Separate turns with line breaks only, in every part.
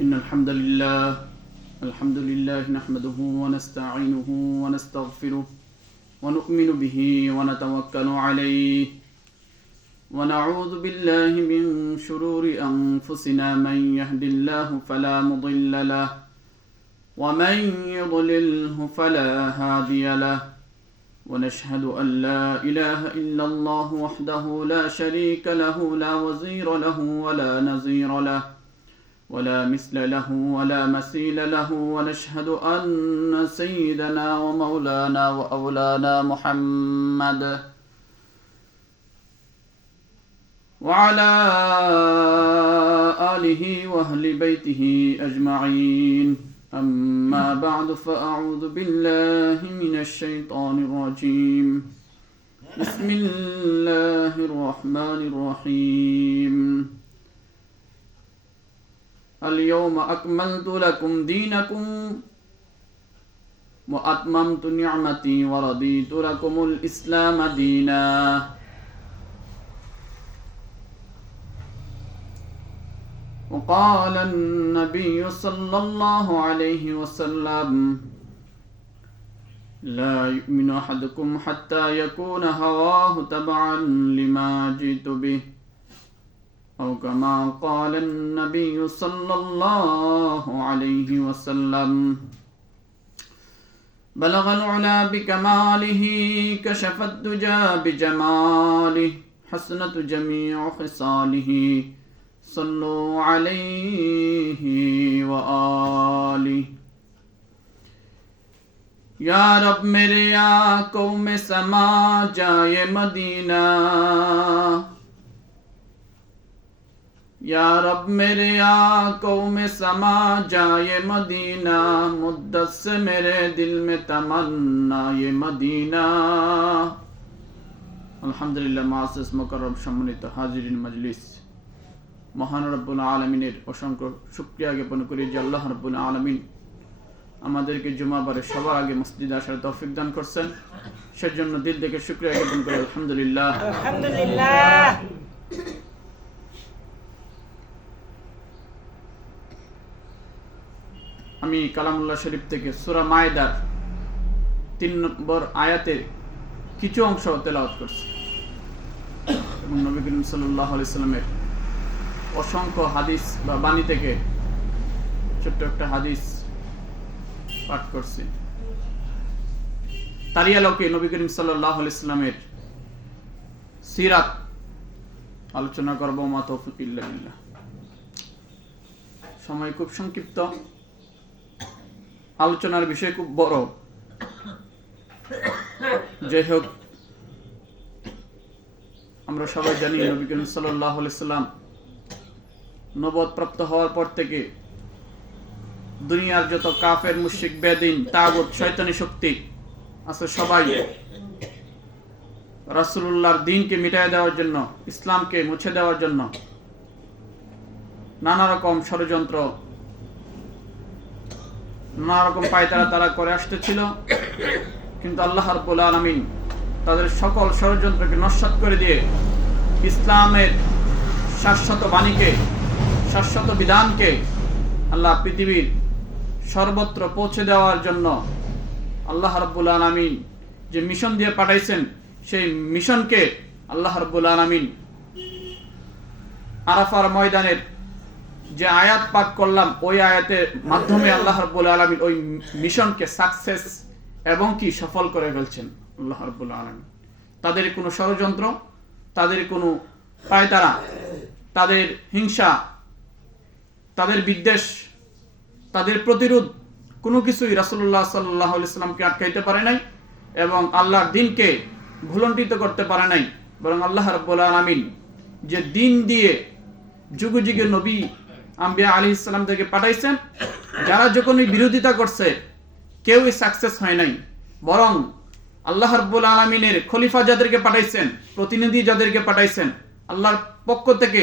إن الحمد لله الحمد لله نحمده ونستعينه ونستغفره ونؤمن به ونتوكل عليه. ونعوذ بالله من شرور أنفسنا من يهد الله فلا مضل له ومن يضلله فلا هادي له. ونشهد أن لا إله إلا الله وحده لا شريك له لا وزير له ولا نظير له. ولا مثل له ولا مثيل له ونشهد أن سيدنا ومولانا وأولانا محمد وعلى آله وأهل بيته أجمعين. أما بعد فأعوذ بالله من الشيطان الرجيم. بسم الله الرحمن الرحيم. اليوم أكملت لكم دينكم وأتممت نعمتي ورضيت لكم الإسلام دينا. وقال النبي صلى الله عليه وسلم لا يؤمن أحدكم حتى يكون هواه تبعا لما جئت به. أو كما قال النبي صلى الله عليه وسلم. بلغ العلا بكماله كشف الدجى بجماله حسنة جميع خصاله. صلوا عليه وآله. یا رب میرے قوم میں سما جائے مدینہ या रब मेरे आंखों में समा जाए मदीना मुद्दत से मेरे दिल में तमन्ना ये मदीना আলহামদুলিল্লাহ মাসিস মোকাররম সম্মানিত হাজিরিন মজলিস মহান রব্বুল আলমিনের অসংখ্য শুক্রিয়া জ্ঞাপন করি যে আল্লাহ রব্বুল আলমিন আমাদেরকে জুমাবারে সবার আগে মসজিদে আসার তৌফিক দান করছেন সেজন্য দিল থেকে শুক্রিয়া জ্ঞাপন করি আলহামদুলিল্লাহ
আলহামদুলিল্লাহ
আমি কালামুল্লাহ শরীফ থেকে সুরা মায়দার তিন নম্বর আয়াতের কিছু অংশ তেলাওয়াত করছি। এবং নবী করিম আলাইসাল্লামের অসংখ্য হাদিস বা বাণী থেকে ছোট্ট একটা হাদিস পাঠ করছি। তারই আলোকে নবী করিম সাল্লাহ আলাইসাল্লামের সিরাত আলোচনা করব মা তৌফিক ইল্লা বিল্লাহ। সময় খুব সংক্ষিপ্ত। আলোচনার বিষয় খুব বড়। যাই হোক, আমরা সবাই জানি নবী সাল্লাহ সাল্লাম নবদ প্রাপ্ত হওয়ার পর থেকে দুনিয়ার যত কাফের মুশিক বেদিন, তাগুত, শয়তানি শক্তি আছে সবাই রাসূলুল্লাহর দিনকে মিটাই দেওয়ার জন্য, ইসলামকে মুছে দেওয়ার জন্য নানা রকম ষড়যন্ত্র নানা রকম পায়তারা তারা করে আসতেছিল। কিন্তু আল্লাহ রাব্বুল আলামিন তাদের সকল ষড়যন্ত্রকে নস্বাত করে দিয়ে ইসলামের শাশ্বত বাণীকে, শাশ্বত বিধানকে আল্লাহ পৃথিবীর সর্বত্র পৌঁছে দেওয়ার জন্য আল্লাহ রাব্বুল আলামিন যে মিশন দিয়ে পাঠাইছেন, সেই মিশনকে আল্লাহ রাব্বুল আলামিন আরাফার ময়দানের যে আয়াত পাঠ করলাম, ওই আয়াতের মাধ্যমে আল্লাহ রাব্বুল আলামিন ওই মিশনকে সাকসেস এবং কি সফল করে ফেলছেন। আল্লাহ রাব্বুল আলামিন। তাদের কোনো ষড়যন্ত্র, তাদের কোনো পায়তারা, তাদের হিংসা, তাদের বিদ্বেষ, তাদের প্রতিরোধ, কোনো কিছুই রাসুল্লাহ সাল্লাহ ইসলামকে আটকাইতে পারে নাই এবং আল্লাহর দিনকে ভুলণ্ঠিত করতে পারে নাই। বরং আল্লাহ রাব্বুল আলামিন যে দিন দিয়ে যুগ যুগে নবী আম্বিয়া আলী ইসলামদেরকে পাঠাইছেন, যারা যখন ওই বিরোধিতা করছে, কেউই সাকসেস হয় নাই। বরং আল্লাহ রব্বুল আলমিনের খলিফা যাদেরকে পাঠাইছেন, প্রতিনিধি যাদেরকে পাঠাইছেন, আল্লাহর পক্ষ থেকে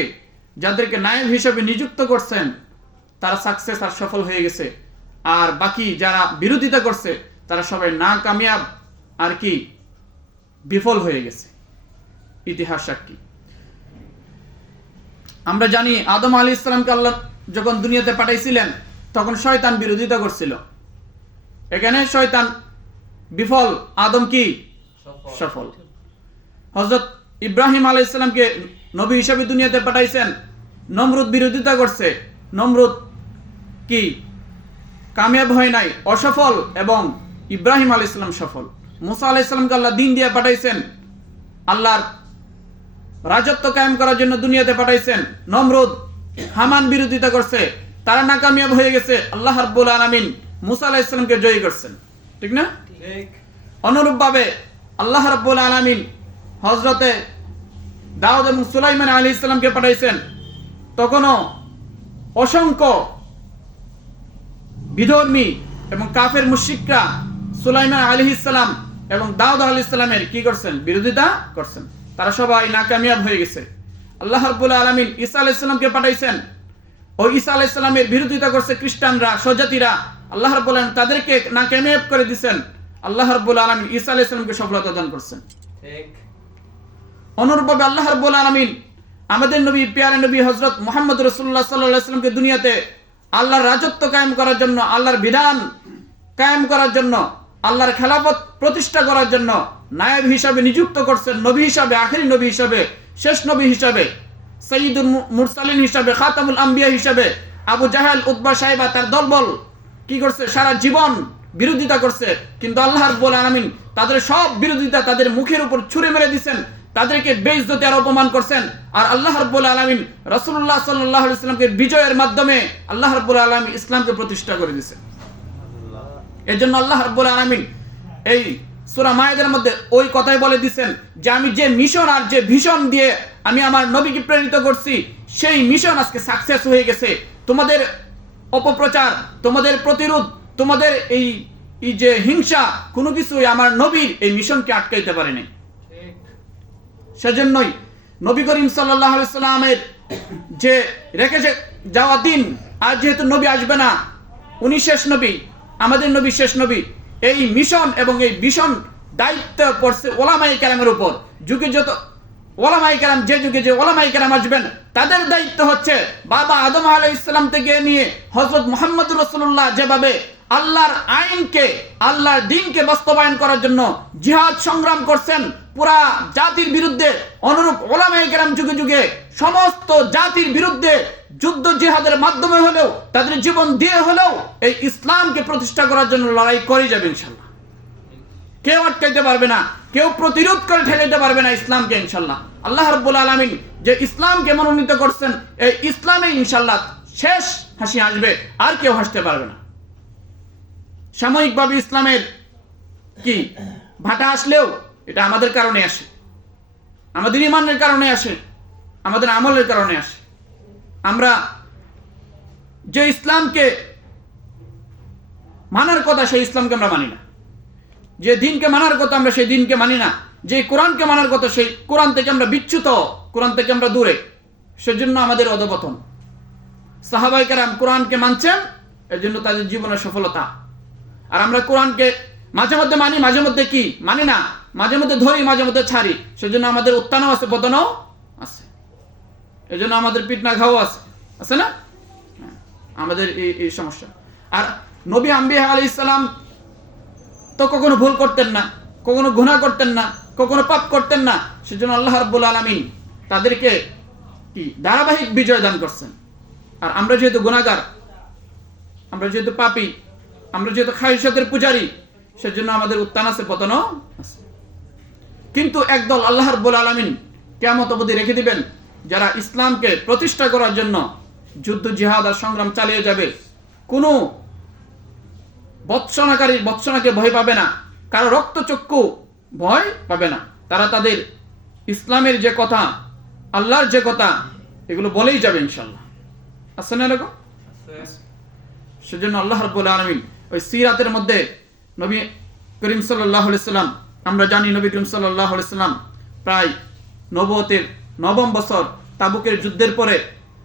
যাদেরকে নায়ক হিসেবে নিযুক্ত করছেন, তারা সাকসেস আর সফল হয়ে গেছে। আর বাকি যারা বিরোধিতা করছে, তারা সবাই না কামিয়াব আর কি বিফল হয়ে গেছে। ইতিহাস সাক্ষী। আমরা জানি আদম আলী ইসলামকে আল্লাহ যখন দুনিয়াতে পাঠাইছিলেন তখন শয়তান বিরোধিতা করছিল। এখানে শয়তান বিফল আদম কি? সফল। হজরত ইব্রাহিম আলাইসালামকে নবী হিসাবে দুনিয়াতে পাঠাইছেন নমরুদ বিরোধিতা করছে। নমরুদ কি? কামিয়াব হয় নাই অসফল এবং ইব্রাহিম আলাইসালাম সফল। মুসা আলাইসালামকে আল্লাহ দিন দিয়ে পাঠাইছেন আল্লাহর রাজত্ব কায়েম করার জন্য দুনিয়াতে পাঠাইছেন। নমরুদ হামান বিরোধিতা করছে। তারা নাকামিয়াব হয়ে গেছে। আল্লাহ রাব্বুল আলামিন মুসা আলাইহিসসালামকে জয়ী করছেন। ঠিক না?
ঠিক।
অনুরূপভাবে আল্লাহ রাব্বুল আলামিন হযরতে দাউদ এবং সুলাইমান আলী ইসলামকে পাঠাইছেন। তখনও অসংখ্য বিধর্মী এবং কাফের মুশরিকরা সুলাইমান আলী ইসলাম এবং দাউদ আলী ইসলামের কি করছেন? বিরোধিতা করছেন। তারা সবাই নাকামিয়াব হয়ে গেছে। আল্লাহ রাব্বুল আলামিন ঈসা আলাইহিস সালামকে পাঠাইছেন। ওই ঈসা আলাইহিস সালামের বিরোধিতা করছে খ্রিস্টানরা স্বজাতিরা। আল্লাহ রাব্বুল আলামিন তাদেরকে নাকামিয়াব করে দিয়েছেন আল্লাহ রাব্বুল আলামিন ঈসা আলাইহিস সালামকে সফলতা দান করছেন।
ঠিক।
অনুরূপভাবে আল্লাহ রাব্বুল আলামিন আমাদের নবী পেয়ারে নবী হজরত মোহাম্মদ আলাইহি সাল্লামকে দুনিয়াতে আল্লাহর রাজত্ব কায়েম করার জন্য আল্লাহর বিধান কায়েম করার জন্য আল্লাহর খেলাফত প্রতিষ্ঠা করার জন্য নায়েব হিসাবে নিযুক্ত করছেন নবী হিসাবে, আখেরি নবী হিসাবে, শেষ নবী হিসাবে সঈদুল মুরসালিন হিসাবে, খাতামুল আম্বিয়া হিসাবে, আবু জাহেল, উতবা সাহেবা তার দলবল কি করছে? সারা জীবন বিরোধিতা করছে। কিন্তু আল্লাহ রাব্বুল আলামিন তাদের সব বিরোধিতা তাদের মুখের উপর ছুঁড়ে মেরে দিচ্ছেন। তাদেরকে বেইজ্জতি আর অপমান করছেন। আর আল্লাহ রাব্বুল আলামিন রাসূলুল্লাহ সাল্লাল্লাহু আলাইহি সাল্লামকে বিজয়ের মাধ্যমে আল্লাহ রাব্বুল আলামিন ইসলামকে প্রতিষ্ঠা করে দিয়েছেন। এর জন্য আল্লাহ রাব্বুল আলামিন এই সূরা মায়েদের মধ্যে ওই কথাই বলে দিছেন যে আমি যে মিশন আর যে ভিশন দিয়ে আমি আমার নবীকে প্রেরিত করছি, সেই মিশন আজকে সাকসেস হয়ে গেছে। তোমাদের অপপ্রচার, তোমাদের প্রতিরোধ, তোমাদের এই এই যে হিংসা, কোনো কিছুই আমার নবীর এই মিশনকে আটকাইতে পারেনি। সেজন্যই নবী করিম সাল্লাহ সাল্লামের যে রেখে যাওয়া দিন, আর যেহেতু নবী আসবে না, উনি শেষ নবী। আমাদের নবী, শেষ নবী, এই মিশন এবং এই ভীষণ দায়িত্ব পড়ছে ওলামাই কেরামের উপর। যুগে যত ওলামাই কেরাম, যে যুগে যে ওলামাই কেরাম আসবেন, তাদের দায়িত্ব হচ্ছে বাবা আদম আলাহ ইসলাম থেকে নিয়ে হজরত মোহাম্মদ রসুল্লাহ যেভাবে আল্লাহর আইনকে, আল্লাহর দিনকে বাস্তবায়ন করার জন্য জিহাদ সংগ্রাম করছেন, পুরা জাতির বিরুদ্ধে অনুরূপ ওলামাই কেরাম যুগে যুগে সমস্ত জাতির বিরুদ্ধে যুদ্ধ জিহাদের মাধ্যমে হলেও, তাদের জীবন দিয়ে হলেও এই ইসলামকে প্রতিষ্ঠা করার জন্য লড়াই করে যাবে ইনশাল্লাহ। কেউ আটকাইতে পারবে না, কেউ প্রতিরোধ করে ঠেকাইতে পারবে না ইসলামকে ইনশাল্লাহ। আল্লাহ রব্বুল আলমিন যে ইসলামকে মনোনীত করছেন, এই ইসলামে ইনশাল্লাহ শেষ হাসি আসবে আর কেউ হাসতে পারবে না। সাময়িকভাবে ইসলামের কি ভাটা আসলেও এটা আমাদের কারণে আসে। আমাদের ইমানের কারণে আসে, আমাদের আমলের কারণে আসে। আমরা যে ইসলামকে মানার কথা, সেই ইসলামকে আমরা মানি না। যে দিনকে মানার কথা আমরা সেই দিনকে মানি না। যে কোরআনকে মানার কথা সেই কোরআন থেকে আমরা বিচ্যুত, কোরআন থেকে আমরা দূরে। সেজন্য আমাদের অধপতন। সাহাবাই কেরাম কোরআনকে মানছেন এর জন্য তাদের জীবনের সফলতা। আর আমরা কোরআনকে মাঝে মধ্যে মানি, মাঝে মধ্যে কি? মানি না। মাঝে মধ্যে ধরি, মাঝে মধ্যে ছাড়ি। সেজন্য আমাদের উত্থানও আছে, পতনও এই জন্য আমাদের পিটনা ঘাও আছে। আছে না? হ্যাঁ, আমাদের এই এই সমস্যা। আর নবী আম্বিয়া আলী ইসলাম তো কখনো ভুল করতেন না কখনো গুনাহ করতেন না কখনো পাপ করতেন না। সেজন্য আল্লাহ রাব্বুল আলামিন তাদেরকে কি? ধারাবাহিক বিজয় দান করছেন। আর আমরা যেহেতু গুনাহগার আমরা যেহেতু পাপী আমরা যেহেতু খাইশাতের পূজারী সেজন্য আমাদের উত্থান আছে পতনও আছে। কিন্তু একদল আল্লাহ রাব্বুল আলামিন কেমত অবধি রেখে দিবেন যারা ইসলামকে প্রতিষ্ঠা করার জন্য যুদ্ধ, জিহাদ আর সংগ্রাম চালিয়ে যাবে, কোনো বৎসনাকারী বৎসনাকে ভয় পাবে না। কারও রক্তচক্ষু ভয় পাবে না। তারা তাদের ইসলামের যে কথা, আল্লাহর যে কথা, এগুলো বলেই যাবে ইনশাল্লাহ আছে না এরকম? সেজন্য আল্লাহ রব্বুল আলমিন ওই সিরাতের মধ্যে নবী করিম সাল্লাহ সাল্লাম, আমরা জানি নবী করিম সাল্লাহ সাল্লাম প্রায় নবতের নবম বছর তাবুকের যুদ্ধের পরে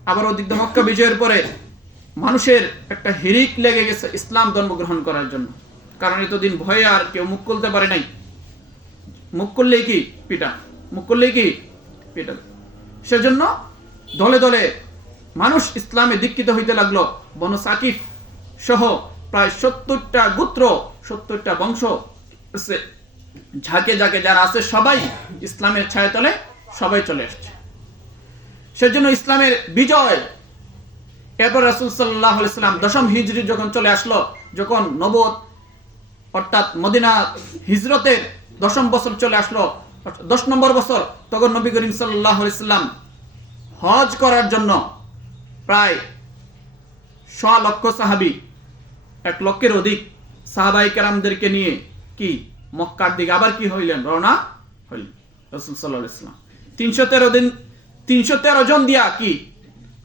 আবার অধিক মক্কা বিজয়ের পরে মানুষের একটা হিরিক লেগে গেছে ইসলাম ধর্ম গ্রহণ করার জন্য। কারণ এতদিন ভয়ে আর কেউ মুখ খুলতে পারে নাই। মুখ করলেই কি পিটা? মুখ করলেই কি পিটা? সেজন্য দলে দলে মানুষ ইসলামে দীক্ষিত হইতে লাগল। বনু সাকিফ সহ প্রায় সত্তরটা গোত্র, সত্তরটা বংশ ঝাঁকে ঝাঁকে যারা আছে সবাই ইসলামের ছায়াতলে সবাই চলে আসছে সেজন্য ইসলামের বিজয়। এরপর রাসুল সাল্লাহ ইসলাম দশম হিজরি যখন চলে আসলো, যখন নবদ অর্থাৎ মদিনা হিজরতের দশম বছর চলে আসলো, দশ নম্বর বছর তখন নবী করিম সাল্লাহ ইসলাম হজ করার জন্য প্রায় শ লক্ষ সাহাবি, এক লক্ষের অধিক সাহাবাই কেরামদেরকে নিয়ে কি মক্কার দিকে আবার কি হইলেন? রওনা হইলেন রসুল সাল্লাহ ইসলাম তিনশো তেরো দিন তিনশো তেরো জন দিয়া কি?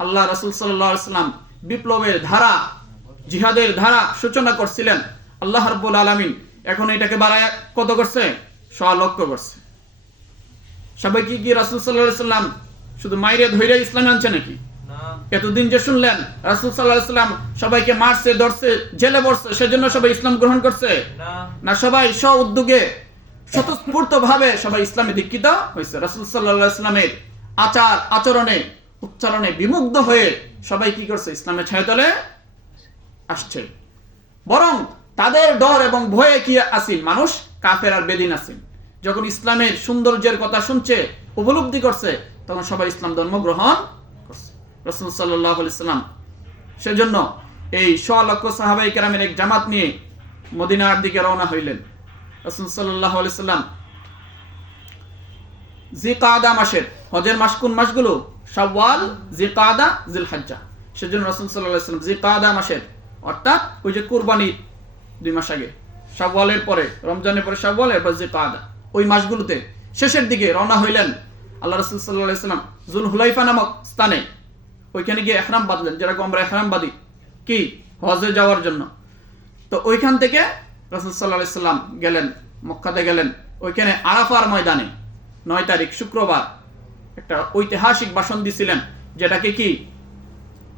আল্লাহ রসুল সাল্লাহ ইসলাম বিপ্লবের ধারা জিহাদের ধারা সূচনা করছিলেন। আল্লাহ রব্বুল আলমিন এখন এটাকে বাড়ায় কত করছে? লক্ষ করছে। সবাই কি কি রাসুল সাল্লাহ সাল্লাম শুধু মাইরে ধৈর্য ইসলাম আনছে নাকি? এতদিন যে শুনলেন রাসুল সাল্লাহ সাল্লাম সবাইকে মারছে ধরছে জেলে পড়ছে সেজন্য সবাই ইসলাম গ্রহণ করছে?
না।
না সবাই স্ব উদ্যোগে স্বতঃস্ফূর্ত ভাবে সবাই ইসলামে দীক্ষিত হয়েছে। রাসুল সাল্লাহ ইসলামের আচার, আচরণে, উচ্চারণে বিমুগ্ধ হয়ে সবাই কি করছে? ইসলামের ছায়াতলে আসছে। বরং তাদের ডর এবং ভয়ে কি আসিল? মানুষ কাফের আর বেদিন আসিল যখন ইসলামের সৌন্দর্যের কথা শুনছে, উপলব্ধি করছে, তখন সবাই ইসলাম ধর্ম গ্রহণ করছে। রসুল সাল্লাহ ইসলাম সেজন্য এই শ লক্ষ সাহাবাই কেরামের এক জামাত নিয়ে মদিনার দিকে রওনা হইলেন। রসুল সাল্লাহ সাল্লাম, জিকাদা মাসের, হজের মাস কোন মাসগুলো? শাওয়াল, জিকাদা, জিলহাজ্জা। সেজন্য রসুল সাল্লাম জিকাদা মাসের, অর্থাৎ ওই যে কুরবানির দুই মাস আগে, শাওয়ালের পরে, রমজানের পরে শাওয়াল এরপর জিকাদা। ওই মাসগুলোতে শেষের দিকে রওনা হইলেন আল্লাহ রসুল সাল্লাম জুল হুলাইফা নামক স্থানে। ওইখানে গিয়ে এহরাম বাঁধলেন যেরকম আমরা এহরাম বাঁধি, কি? হজে যাওয়ার জন্য। তো ওইখান থেকে রসুল সাল্লাহ গেলেন, মক্কাতে গেলেন। ওইখানে আরাফার ময়দানে নয় তারিখ শুক্রবার একটা ঐতিহাসিক ভাষণ দিছিলেন, যেটাকে কি?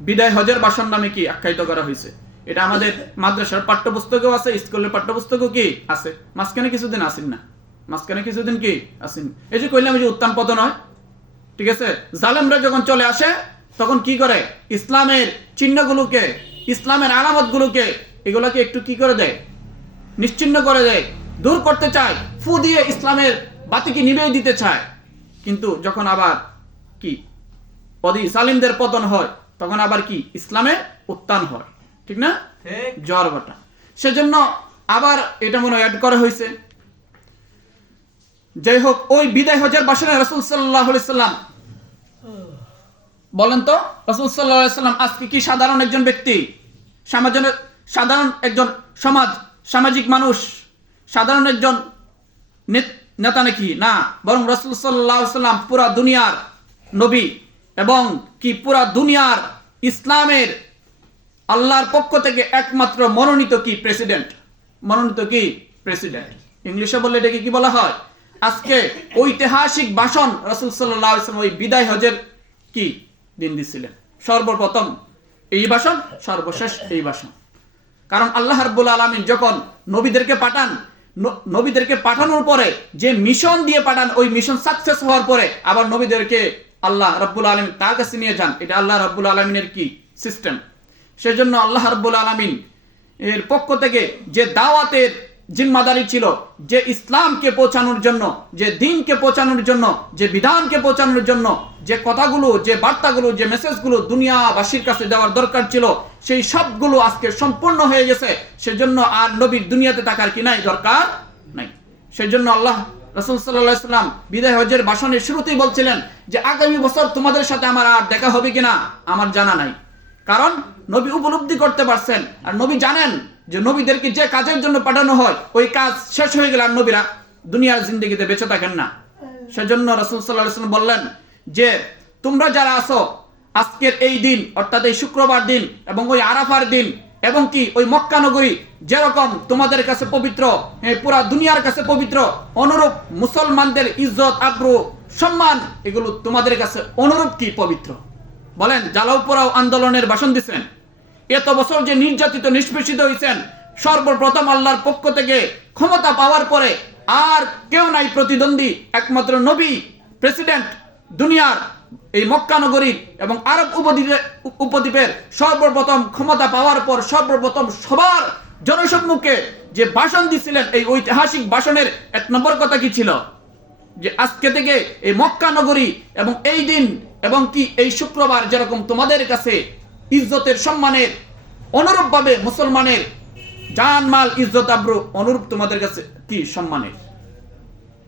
বিদায় হজের ভাষণ নামে কি আখ্যায়িত করা হয়েছে। এটা আমাদের মাদ্রাসার পাঠ্যপুস্তকেও আছে, স্কুলের পাঠ্যপুস্তকও কি? আছে। মাঝখানে কিছুদিন আসেন না। মাঝখানে কিছুদিন কি? আসেন। এই যে কইলাম যে উত্তান পতন হয় ঠিক আছে? জালেমরা যখন চলে আসে, তখন কি করে? ইসলামের চিহ্নগুলোকে, ইসলামের আলামতগুলোকে, এগুলোকে একটু কি করে দেয়? নিশ্চিন্ন করে দেয় দূর করতে চায় ফু দিয়ে ইসলামের বাতিকে নিভে দিতে চায়। কিন্তু যখন আবার কি অধি সালিমদের পতন হয় তখন আবার কি ইসলামে উত্থান হয়। ঠিক না? জ্বর বাটা সেজন্য আবার এটা মনে অ্যাড করা হয়েছে। যাই হোক ওই বিদায় হজের বাসনে রসুল সাল্লাহ সাল্লাম বলেন তো রসুল সাল্লাহ সাল্লাম আজকে কি সাধারণ একজন ব্যক্তি? সমাজের সাধারণ একজন সমাজ সামাজিক মানুষ, সাধারণ একজন নেতা নাকি? না, বরং রসুল সাল্লাম পুরা দুনিয়ার নবী এবং কি পুরা দুনিয়ার ইসলামের আল্লাহর পক্ষ থেকে একমাত্র মনোনীত কি প্রেসিডেন্ট? মনোনীত কি প্রেসিডেন্ট? ইংলিশে বললে এটাকে কি বলা হয়? আজকে ঐতিহাসিক ভাষণ রসুল সাল্লাহ ওই বিদায় হজের কি দিন দিছিলেন? সর্বপ্রথম এই ভাষণ, সর্বশেষ এই ভাষণ। কারণ আল্লাহ রাব্বুল আলমিন যখন নবীদেরকে পাঠান নবীদেরকে পাঠানোর পরে, যে মিশন দিয়ে পাঠান, ওই মিশন সাকসেস হওয়ার পরে আবার নবীদেরকে আল্লাহ রাব্বুল আলমিন তার কাছে নিয়ে যান। এটা আল্লাহ রাব্বুল আলমিনের কি? সিস্টেম সেজন্য আল্লাহ রাব্বুল আলমিন এর পক্ষ থেকে যে দাওয়াতের জিম্মাদারি ছিল যে ইসলামকে পৌঁছানোর জন্য, যে দিনকে পৌঁছানোর জন্য, যে বিধানকে পৌঁছানোর জন্য, যে কথাগুলো, যে বার্তাগুলো, যে মেসেজগুলো দুনিয়াবাসীর কাছে দেওয়ার দরকার ছিল, সেই সবগুলো আজকে সম্পূর্ণ হয়ে গেছে। সেজন্য আর নবীর দুনিয়াতে থাকার কি নাই? দরকার নাই। সেজন্য আল্লাহ রসুল সাল্লাহ সাল্লাম বিদায় হজের ভাষণের শুরুতেই বলছিলেন যে, আগামী বছর তোমাদের সাথে আমার আর দেখা হবে কিনা? আমার জানা নাই। কারণ নবী উপলব্ধি করতে পারছেন। আর নবী জানেন যে নবীদেরকে যে কাজের জন্য পাঠানো হয়, ওই কাজ শেষ হয়ে গেলে আর নবীরা দুনিয়ার জিন্দগিতে বেঁচে থাকেন না। সেজন্য রসুল সাল্লাহ বললেন যে, তোমরা যারা আছো, আজকের এই দিন, অর্থাৎ এই শুক্রবার দিন এবং ওই আরাফার দিন এবং কি ওই মক্কা নগরী, যেরকম তোমাদের কাছে পবিত্র এই পুরা দুনিয়ার কাছে পবিত্র, অনুরূপ মুসলমানদের ইজ্জত আগ্রহ সম্মান, এগুলো তোমাদের কাছে অনুরূপ কি পবিত্র? বলেন, জ্বালাও পোড়াও আন্দোলনের ভাষণ দিচ্ছেন। এত বছর যে নির্যাতিত, নিষ্পেষিত হয়েছেন সর্বপ্রথম আল্লাহর পক্ষ থেকে ক্ষমতা পাওয়ার পরে আর কেউ নাই প্রতিদ্বন্দ্বী, একমাত্র নবী, প্রেসিডেন্ট দুনিয়ার এই মক্কা নগরী এবং আরব উপদ্বীপে, উপদ্বীপের সর্বপ্রথম ক্ষমতা পাওয়ার পর সর্বপ্রথম সবার জনসম্মুখে যে ভাষণ দিছিলেন, এই ঐতিহাসিক ভাষণের এক নম্বর কথা কি ছিল? যে আজকে থেকে এই মক্কা নগরী এবং এই দিন এবং কি এই শুক্রবার যেরকম তোমাদের কাছে ইজ্জতের সম্মানের অনুরূপভাবে মুসলমানের জান মাল ইজ্জত আব্রু অনুরূপ তোমাদের কাছে কি সম্মানের?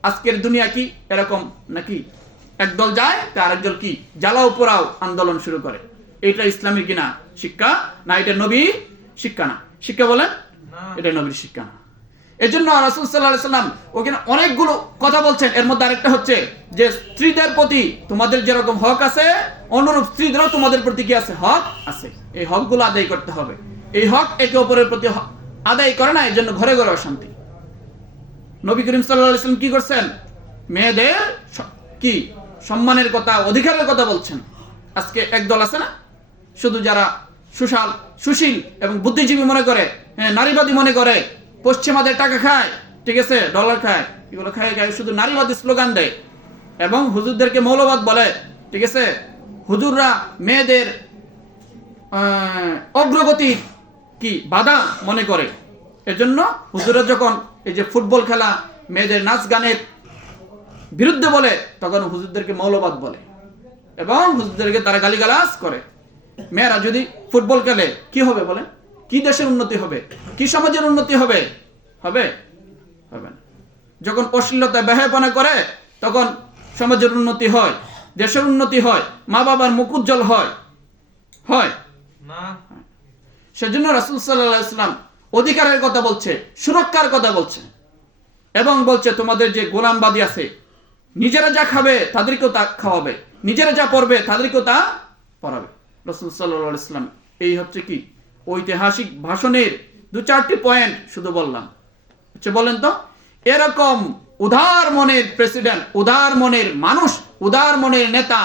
আজকের দুনিয়া কি এরকম নাকি? একদল যায় তা আরেকদল কি? জ্বালাও পোড়াও আন্দোলন শুরু করে। এটা ইসলামের কিনা? শিক্ষা? না এটা নবী শিক্ষা না। শিক্ষা বলেন? এটা নবীর শিক্ষা না। এই জন্য রাসুল সাল্লাহ সাল্লাম ওখানে অনেকগুলো কথা বলছেন। এর মধ্যে আরেকটা হচ্ছে যে স্ত্রীদের প্রতি তোমাদের যেরকম হক আছে অনুরূপ স্ত্রীদেরও তোমাদের প্রতি কি আছে? হক আছে। এই হকগুলো আদায় করতে হবে। এই হক একে অপরের প্রতি আদায় করে না এই জন্য ঘরে ঘরে অশান্তি। নবী করিম সাল্লাহ ইসলাম কি করছেন? মেয়েদের কি? সম্মানের কথা অধিকারের কথা বলছেন। আজকে একদল আছে না? শুধু যারা সুশাল সুশীল এবং বুদ্ধিজীবী মনে করে হ্যাঁ, নারীবাদী মনে করে পশ্চিমাদের টাকা খায়। ঠিক আছে ডলার খায়। এগুলো খায় খায়, শুধু নারীবাদী স্লোগান দেয়। এবং হুজুরদেরকে মৌলবাদ বলে, ঠিক আছে? হুজুররা মেয়েদের অগ্রগতি কি, বাধা মনে করে। এজন্য হুজুরা যখন এই যে ফুটবল খেলা, মেয়েদের নাচ গানের বিরুদ্ধে বলে, তখন হুজুরদেরকে মৌলবাদ বলে। এবং হুজুরদেরকে তারা গালিগালাজ করে। মেয়েরা যদি ফুটবল খেলে, কি হবে বলেন? কি দেশের উন্নতি হবে? কি সমাজের উন্নতি হবে? হবে? হবে না। যখন অশ্লীলতা ব্যহাপনা করে তখন সমাজের উন্নতি হয় দেশের উন্নতি হয় মা বাবার মুখ উজ্জ্বল হয়। হয়?
না
সেজন্য রাসুল সাল্লাহ ইসলাম অধিকারের কথা বলছে সুরক্ষার কথা বলছে। এবং বলছে তোমাদের যে গোলামবাদী আছে নিজেরা যা খাবে তাদেরকেও তা খাওয়াবে। নিজেরা যা পড়বে তাদেরকেও তা পড়াবে রসুল সাল্লাহ ইসলাম এই হচ্ছে কি? ঐতিহাসিক ভাষণের দু চারটি পয়েন্ট শুধু বললাম। হচ্ছে বলেন তো, এরকম উদার মনের প্রেসিডেন্ট উদার মনের মানুষ, উদার মনের নেতা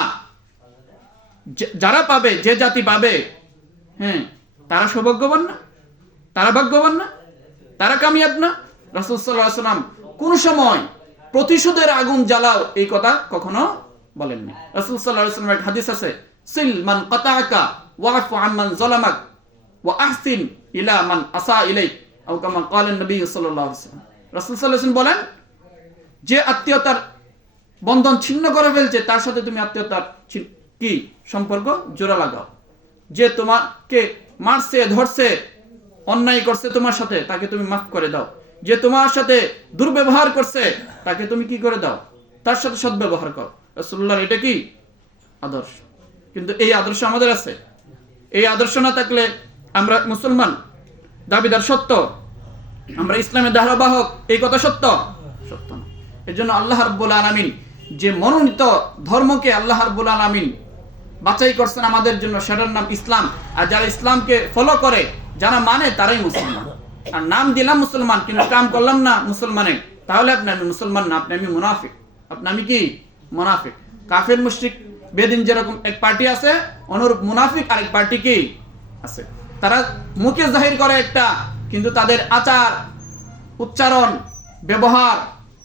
যারা পাবে, যে জাতি পাবে হ্যাঁ তারা সৌভাগ্যবান না? তারা ভাগ্যবান না? তারা কামিয়াব না? রাসুল সাল্লাহ সাল্লাম কোন সময় প্রতিশোধের আগুন জ্বালাও এই কথা কখনো বলেননি। রাসুল সাল্লাহ এক হাদিস আছে, সিল মান কাতাকা ওয়াফু আম্মান জালামাক ওয়া আহসিন ইলা মান আসা ইলাইক আও কামা ক্বালেন নবী সাল্লাল্লাহু আলাইহি ওয়াসাল্লাম রাসূল সাল্লাল্লাহু আলাইহি বলেন, যে আত্মীয়তার বন্ধন ছিন্ন করে ফেলছে, তার সাথে তুমি আত্মীয়তার কি সম্পর্ক জোড়া লাগাও। যে তোমাকে মারছে, ধরছে, অন্যায় করছে তোমার সাথে, তাকে তুমি মাফ করে দাও। যে তোমার সাথে দুর্ব্যবহার করছে, তাকে তুমি কি করে দাও? তার সাথে সদ্ব্যবহার করো। রসুল্লাহর এটা কি? আদর্শ। কিন্তু এই আদর্শ আমাদের আছে। এই আদর্শ না থাকলে আমরা মুসলমান, দাবিদার সত্য। আমরা ইসলামের ধারাবাহক, এই কথা সত্য? সত্য না। এর জন্য আল্লাহ রাব্বুল আলামিন যে মনোনীত ধর্মকে আল্লাহ রাব্বুল আলামিন বাছাই করছেন আমাদের জন্য, সেটার নাম ইসলাম। আর যারা ইসলামকে ফলো করে, যারা মানে তারাই মুসলমান। আর নাম দিলাম মুসলমান, কিন্তু কাম করলাম না মুসলমানে। তাহলে আপনি আমি মুসলমান না, আপনি আমি মুনাফিক। আপনি আমি কি? মুনাফিক। কাফের, মুশরিক, বেদিন যেরকম এক পার্টি আছে, অনুরূপ মুনাফিক আরেক পার্টি কি? আছে। তারা মুখে জাহির করে একটা, কিন্তু তাদের আচার, উচ্চারণ, ব্যবহার,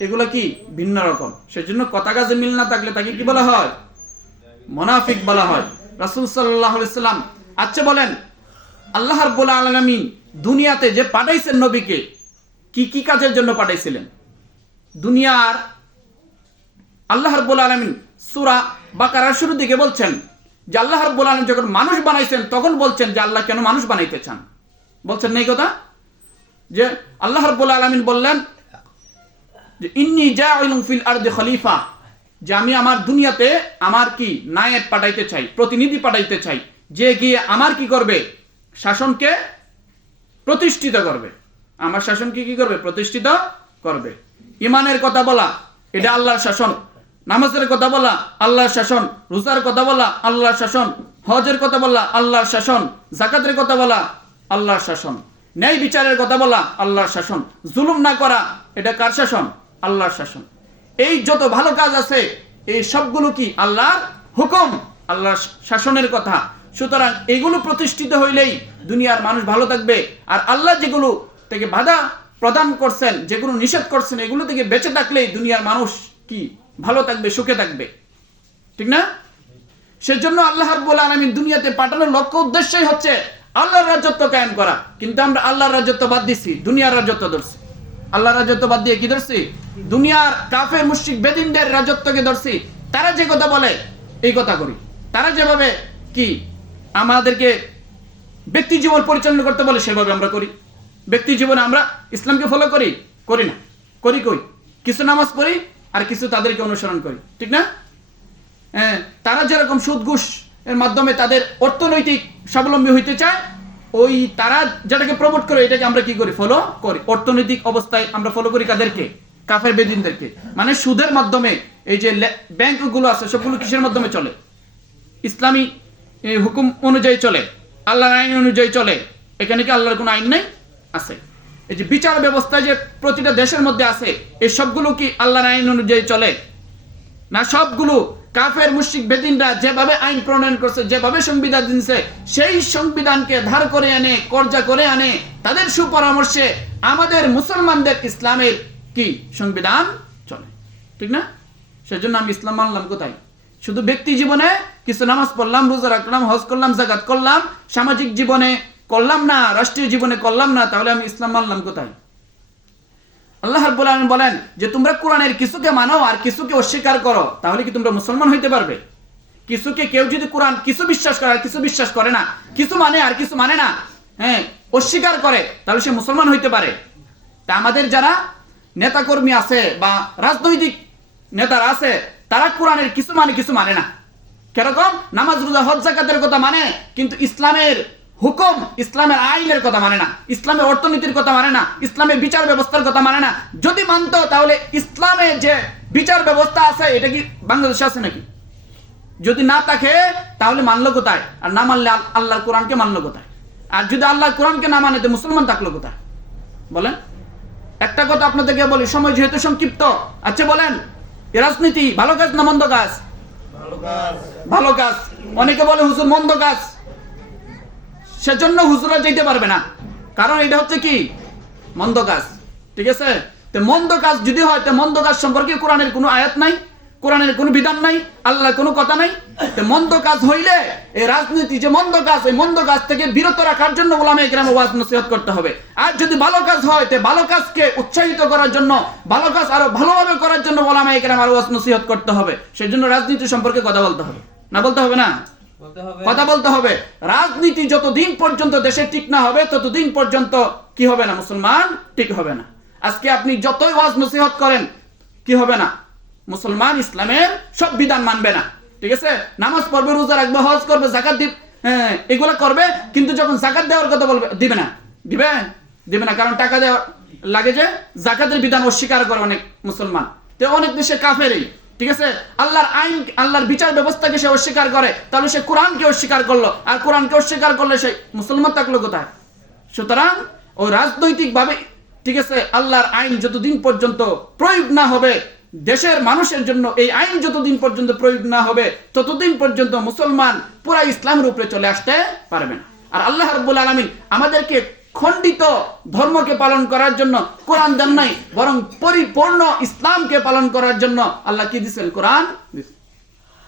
এগুলো কি ভিন্ন রকম। সেজন্য কথা কাজে মিল না থাকলে তাকে কি বলা হয়? মোনাফিক বলা হয়। রাসূল সাল্লাম আচ্ছা বলেন, আল্লাহ রাব্বুল আলামিন দুনিয়াতে যে পাঠাইছেন নবীকে, কি কি কাজের জন্য পাঠাইছিলেন? দুনিয়ার আল্লাহ রাব্বুল সুরা বা বাকারার শুরু দিকে বলছেন যে আল্লাহ রাব্বুল আলামিন যখন মানুষ বানাইছেন, তখন বলছেন যে আল্লাহ কেন মানুষ বানাইতে চান? বলছেন না এই কথা? যে আল্লাহ রাব্বুল আলামিন বললেন যে, ইন্নি জাইলুম ফিল আরদি খলিফা যে আমি আমার দুনিয়াতে আমার কি নায়েব পাঠাইতে চাই, প্রতিনিধি পাঠাইতে চাই, যে গিয়ে আমার কি করবে? শাসনকে প্রতিষ্ঠিত করবে। আমার শাসনকে কি করবে? প্রতিষ্ঠিত করবে। ইমানের কথা বলা, এটা আল্লাহর শাসন। নামাজের কথা বলা, আল্লাহর শাসন। রোজার কথা বলা, আল্লাহর শাসন। হজের কথা বলা, আল্লাহর শাসন। জাকাতের কথা বলা, আল্লাহর শাসন। ন্যায় বিচারের কথা বলা, আল্লাহর শাসন। জুলুম না করা, এটা কার শাসন? আল্লাহর শাসন। এই যত ভালো কাজ আছে, এই সবগুলো কি আল্লাহর হুকুম? আল্লাহর শাসনের কথা। সুতরাং এগুলো প্রতিষ্ঠিত হইলেই দুনিয়ার মানুষ ভালো থাকবে। আর আল্লাহ যেগুলো থেকে বাধা প্রদান করছেন, যেগুলো নিষেধ করছেন, এগুলো থেকে বেঁচে থাকলেই দুনিয়ার মানুষ কি ভালো থাকবে, সুখে থাকবে। ঠিক না? সেজন্য আল্লাহ রাব্বুল আলামিন দুনিয়াতে পাঠানোর লক্ষ্য উদ্দেশ্যই হচ্ছে আল্লাহর রাজত্ব কায়েম করা। কিন্তু আমরা আল্লাহর রাজত্ব বাদ দিছি, দুনিয়ার রাজত্ব ধরছি। আল্লাহর রাজত্ব বাদ দিয়ে কি ধরছি? দুনিয়ার কাফের, মুশরিক, বেদিনদের রাজত্বকে ধরছি। তারা যে কথা বলে, এই কথা করি। তারা যেভাবে কি আমাদেরকে ব্যক্তি জীবন পরিচালনা করতে বলে, সেভাবে আমরা করি। ব্যক্তি জীবনে আমরা ইসলামকে ফলো করি? করি না। করি কই? কিছু নামাজ পড়ি আর কিছু তাদেরকে অনুসরণ করি। ঠিক না? হ্যাঁ তারা যেরকম সুদ ঘুষ এর মাধ্যমে তাদের অর্থনৈতিক স্বাবলম্বী হইতে চায়, ওই তারা যেটাকে প্রমোট করে, এটাকে আমরা কি করি? ফলো করি। অর্থনৈতিক অবস্থায় আমরা ফলো করি কাদেরকে? কাফের বেদিনদেরকে। মানে সুদের মাধ্যমে, এই যে ব্যাংকগুলো আছে, সবগুলো কিসের মাধ্যমে চলে? ইসলামী হুকুম অনুযায়ী চলে। আল্লাহর আইন অনুযায়ী চলে। এখানে কি আল্লাহর কোনো আইন নেই? আছে। এই যে বিচার ব্যবস্থা যে প্রতিটা দেশের মধ্যে আছে, এই সবগুলো কি আল্লাহর আইন অনুযায়ী চলে? না, সবগুলো কাফের, মুশরিক, বেদিনরা যেভাবে আইন প্রণয়ন করছে, যেভাবে সংবিধান দিচ্ছে সেই সংবিধানকে ধার করে আনে কর্জা করে আনে, তাদের সুপরামর্শে আমাদের মুসলমানদের ইসলামের কি সংবিধান চলে? ঠিক না? সেজন্য আমি ইসলাম মানলাম কোথায়? শুধু ব্যক্তি জীবনে কিছু নামাজ পড়লাম, রোজা রাখলাম, হজ করলাম জাকাত করলাম, সামাজিক জীবনে করলাম না, রাষ্ট্রীয় জীবনে করলাম না, তাহলে আমি ইসলাম মানলাম কোথায়? আল্লাহ রাব্বুল আলামিন বলেন যে, তোমরা কোরআনের কিছুকে মানো আর কিছুকে অস্বীকার করো, তাহলে কি তোমরা মুসলমান হইতে পারবে? কিছুকে কেউ যদি কোরআন কিছু বিশ্বাস করে আর কিছু বিশ্বাস করে না, কিছু মানে আর কিছু মানে না হ্যাঁ অস্বীকার করে, তাহলে সে মুসলমান হইতে পারে। তা আমাদের যারা নেতাকর্মী আছে বা রাজনৈতিক নেতারা আছে, তারা কোরআনের কিছু মানে কিছু মানে না। কেরকম? নামাজ, রোজা, হজ জাকাতের কথা মানে কিন্তু ইসলামের হুকুম ইসলামের আইনের কথা মানে না ইসলামের অর্থনীতির কথা মানে না ইসলামের বিচার ব্যবস্থার কথা মানে না। যদি মানতো তাহলে ইসলামের যে বিচার ব্যবস্থা আছে এটা কি বাংলাদেশে আছে নাকি? যদি না থাকে তাহলে মানলো কোথায়? আর না মানলে আল- আল্লাহর কোরআনকে মানলো কোথায়? আর যদি আল্লাহর কোরআনকে না মানে তো মুসলমান থাকল কোথায়? বলেন। একটা কথা আপনাদেরকে বলি সময় যেহেতু সংক্ষিপ্ত আচ্ছা বলেন এ রাজনীতি ভালো কাজ না মন্দ কাজ। ভালো কাজ। অনেকে বলে হুজুর মন্দ কাজ। সেজন্য হুজুরা যেতে পারবে না। কারণ এটা হচ্ছে কি? মন্দ কাজ। ঠিক আছে? তো মন্দ কাজ যদি হয়, তো মন্দ কাজ সম্পর্কে কোরআনের কোনো আয়াত নাই, কোরআনের কোনো বিধান নাই, আল্লাহর কোনো কথা নাই। তো মন্দ কাজ হইলে এই রাজনীতি, যে মন্দ কাজ, এই মন্দ কাজ থেকে বিরত রাখার জন্য ওলামে একরাম ওয়াজ নসিহত করতে হবে। আর যদি ভালো কাজ হয়, তো ভালো কাজকে উৎসাহিত করার জন্য, ভালো কাজ আরও ভালোভাবে করার জন্য ওলামে একরাম আর ওয়াজ নসিহত করতে হবে। সেই জন্য রাজনীতি সম্পর্কে কথা বলতে হবে। না বলতে হবে না? কথা বলতে হবে। রাজনীতি যতদিন পর্যন্ত দেশে ঠিক না হবে, ততদিন পর্যন্ত কি হবে না? মুসলমান ঠিক হবে না। আজকে আপনি যতই ওয়াজ নসিহত করেন, কি হবে না? মুসলমান ইসলামের সব বিধান মানবে না। ঠিক আছে? নামাজ পড়বে, রোজা রাখবে, হজ করবে, জাকাত দিব হ্যাঁ এগুলো করবে, কিন্তু যখন জাকাত দেওয়ার কথা বলবে, দিবে না। দিবে? দিবে না, কারণ টাকা দেওয়া লাগে যে, জাকাতের বিধান অস্বীকার করে অনেক মুসলমান। তো অনেক দেশে কাফেরই। ঠিক আছে? আল্লাহর আইন, আল্লাহর বিচার ব্যবস্থাকে সে অস্বীকার করে। তাহলে সে কোরআনকে অস্বীকার করল। আর কোরআনকে অস্বীকার করলে সে মুসলমান থাকল কোথায়? সুতরাং ও রাজনৈতিক ভাবে ঠিক আছে, আল্লাহর আইন যতদিন পর্যন্ত প্রয়োগ না হবে, দেশের মানুষের জন্য এই আইন যতদিন পর্যন্ত প্রয়োগ না হবে, ততদিন পর্যন্ত মুসলমান পুরা ইসলামের উপরে চলে আসতে পারবে না। আর আল্লাহ রাব্বুল আলামিন আমাদেরকে খণ্ডিত ধর্মকে পালন করার জন্য কোরআন দেন নাই, বরং পরিপূর্ণ ইসলামকে পালন করার জন্য আল্লাহ কি দিয়েছেন কোরআন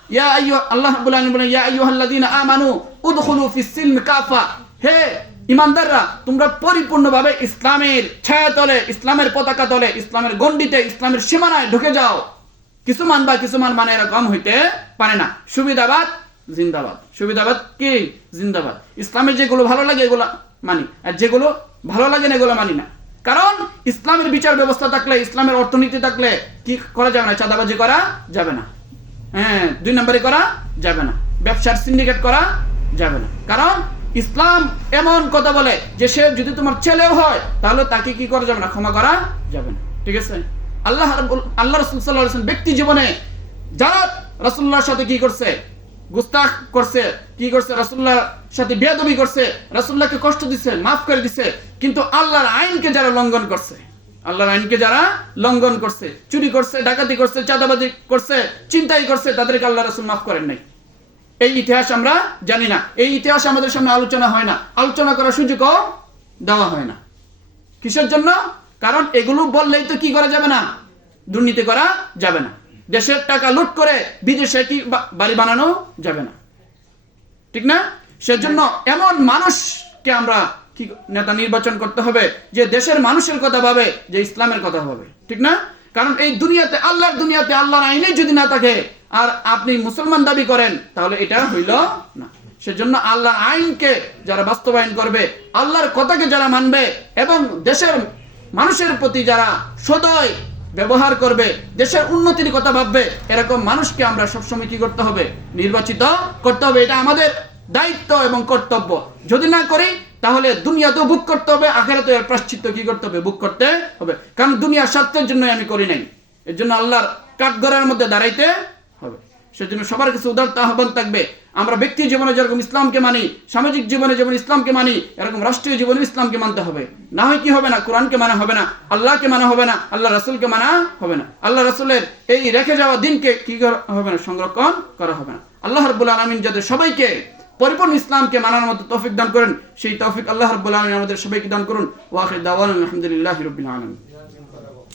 ইয়া আল্লাহ ইয়া আমানু উদখুলু ফিস কাফা। হে ইমানদাররা তোমরা পরিপূর্ণভাবে ইসলামের ছায়াতলে ইসলামের পতাকা তলে, ইসলামের গণ্ডিতে, ইসলামের সীমানায় ঢুকে যাও। কিছু মানবা, কিছু মান মানে এরকম হইতে পারে না। সুবিধাবাদ, জিন্দাবাদ। সুবিধাবাদ কি? জিন্দাবাদ। ইসলামের যেগুলো ভালো লাগে, এগুলো মানি। আর যেগুলো ভালো লাগে না, এগুলো মানি না। কারণ ইসলামের বিচার ব্যবস্থা থাকলে, ইসলামের অর্থনীতি থাকলে কি করা যাবে না? চাঁদাবাজি করা যাবে না। হ্যাঁ দুই নম্বরে করা যাবে না। ব্যবসার সিন্ডিকেট করা যাবে না। কারণ ইসলাম এমন কথা বলে যে সে যদি তোমার ছেলেও হয়, তাহলে তাকে কি করা যাবে না? ক্ষমা করা যাবে না। ঠিক আছে? আল্লাহ আল্লাহ রসুল সাল্লাহ ব্যক্তি জীবনে যারা রাসূলুল্লাহর সাথে কি করছে গুস্তাখ করছে, কি করছে? রাসূলুল্লাহর সাথে করছে কষ্ট দিছে, মাফ করে দিছে, কিন্তু আল্লাহর আইনকে যারা লঙ্ঘন করছে, আল্লাহর আইনকে যারা লঙ্ঘন করছে, চুরি করছে, ডাকাতি করছে, চাঁদাবাজি করছে চিন্তাই করছে, তাদেরকে আল্লাহ রাসূল মাফ করেন নাই। এই ইতিহাস আমরা জানি না। এই ইতিহাস আমাদের সামনে আলোচনা হয় না। আলোচনা করার সুযোগও দেওয়া হয় না। কিসের জন্য? কারণ এগুলো বললেই তো কি করা যাবে না? দুর্নীতি করা যাবে না। দেশের টাকা লুট করে বিদেশে কি বাড়ি বানানো যাবে না। ঠিক না? সেজন্য এমন মানুষকে আমরা কি নেতা নির্বাচন করতে হবে যে দেশের মানুষের কথা ভাবে, যে ইসলামের কথা ভাবে। ঠিক না? কারণ এই দুনিয়াতে, আল্লাহর দুনিয়াতে আল্লাহর আইনে যদি না থাকে আর আপনি মুসলমান দাবি করেন, তাহলে এটা হইল না। সেজন্য আল্লাহর আইনকে যারা বাস্তবায়ন করবে, আল্লাহর কথাকে যারা মানবে এবং দেশের মানুষের প্রতি যারা সদয় ব্যবহার করবে, দেশের উন্নতির কথা ভাববে, এরকম মানুষকে আমরা সবসময় কি করতে হবে? নির্বাচিত করতে হবে, এটা আমাদের দায়িত্ব এবং কর্তব্য। যদি না করি, তাহলে দুনিয়া তো বুক করতে হবে আখেরাতে এর প্রাশ্চিত্য কি করতে হবে? বুক করতে হবে। কারণ দুনিয়ার স্বার্থের জন্যই আমি করি নাই। এর জন্য আল্লাহর কাঠগড়ার মধ্যে দাঁড়াইতে হবে। সেজন্য সবার কাছে উদারতা আহ্বান থাকবে। আমরা ব্যক্তি জীবনে যেরকম ইসলামকে মানি, সামাজিক জীবনে যেমন ইসলামকে মানি, এরকম রাষ্ট্রীয় জীবনে ইসলামকে মানতে হবে। না হয় কি হবে না, কোরআনকে মানা হবে না, আল্লাহকে মানা হবে না, আল্লাহ রাসুলকে মানা হবে না। আল্লাহ রাসুলের এই রেখে যাওয়া দিনকে কি করা হবে না, সংরক্ষণ করা হবে না। আল্লাহ রব্বুল আলমিন যাদের সবাইকে পরিপূর্ণ ইসলামকে মানার মতো তৌফিক দান করেন, সেই তৌফিক আল্লাহ রব্বুল আলমিন আমাদের সবাইকে দান করুন। দাওয়ান আলহামদুলিল্লাহ রবিল আলমিন।